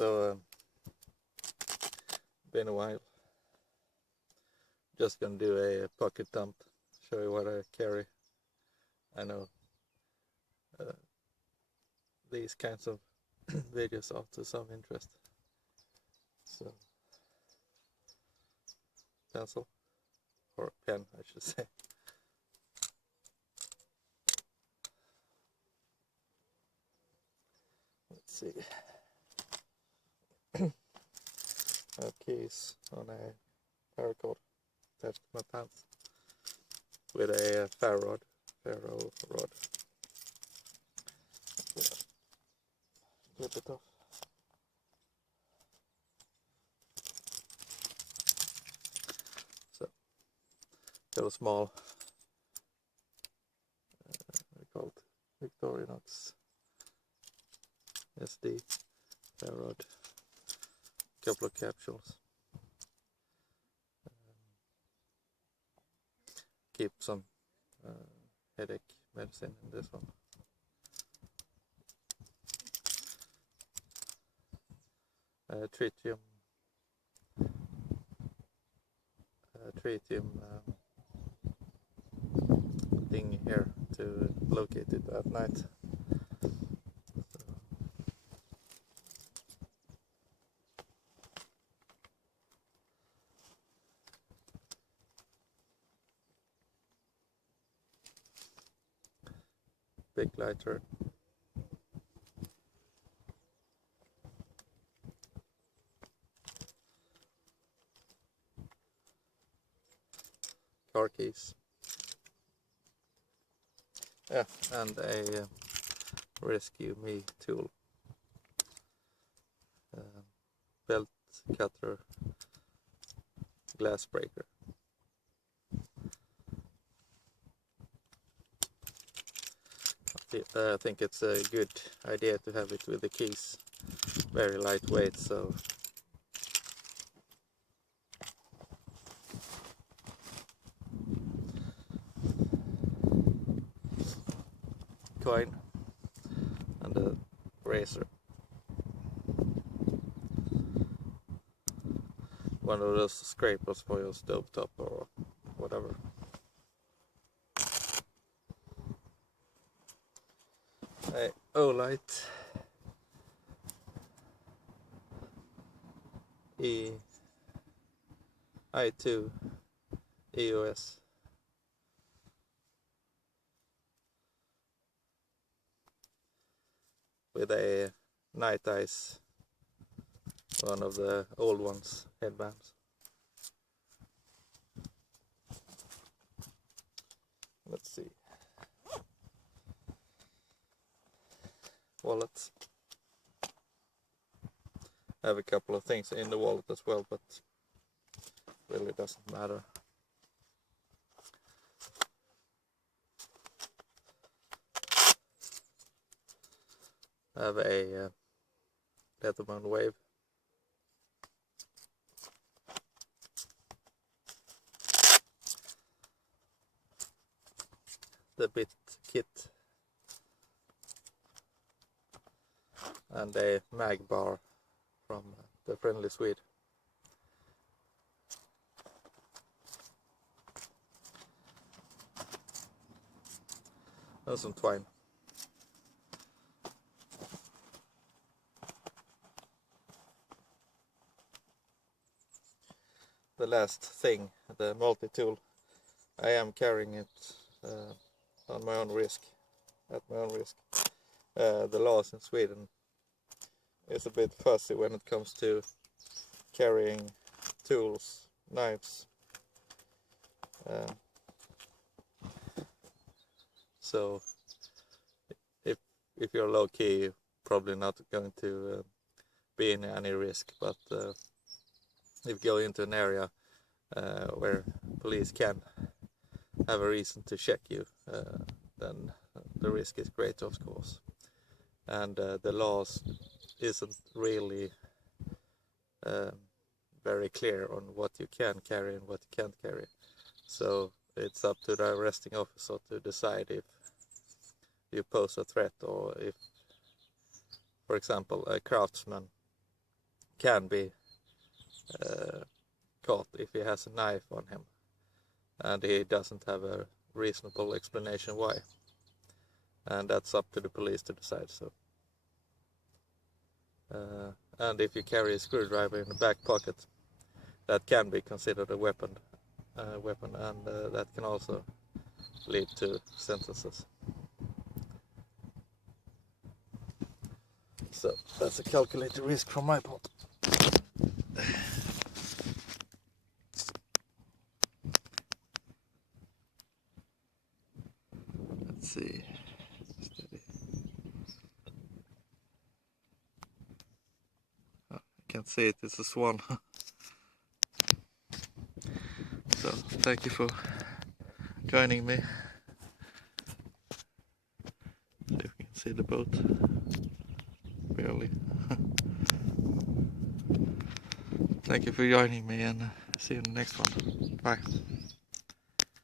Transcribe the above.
So been a while. Just gonna do a pocket dump, show you what I carry. I know these kinds of videos are to some interest. So pencil, or pen I should say. Let's see. I have keys on a paracord attached to my pants with a ferro rod. Clip it off. So, got a small, we call it Victorinox SD ferro rod. Couple of capsules. Keep some headache medicine in this one. Tritium thing here to locate it at night. Big lighter. Car keys. Yeah, and a rescue me tool. Belt cutter, glass breaker. I think it's a good idea to have it with the keys. Very lightweight, so coin and a razor. One of those scrapers for your stovetop or whatever. A Olight I2 EOS. With a Night Eyes, one of the old ones, headbands. Let's see. Wallet. I have a couple of things in the wallet as well, but really doesn't matter. I have a Leatherman Wave. The bit kit. And a mag bar from the Friendly Swede. And some twine. The last thing, the multi-tool, I am carrying it on my own risk, at my own risk. The laws in Sweden is a bit fuzzy when it comes to carrying tools, knives. So if you're low key, you're probably not going to be in any risk, but if you go into an area where police can have a reason to check you, then the risk is great, of course. And the laws isn't really very clear on what you can carry and what you can't carry. So it's up to the arresting officer to decide if you pose a threat, or if, for example, a craftsman can be caught if he has a knife on him and he doesn't have a reasonable explanation why, and that's up to the police to decide. So and if you carry a screwdriver in the back pocket, that can be considered a weapon, and that can also lead to sentences. So that's a calculated risk from my part. Let's see. Steady. Oh, I can't see it, it's a swan. So thank you for joining me. See if we can see the boat. Barely. Thank you for joining me, and see you in the next one. Bye.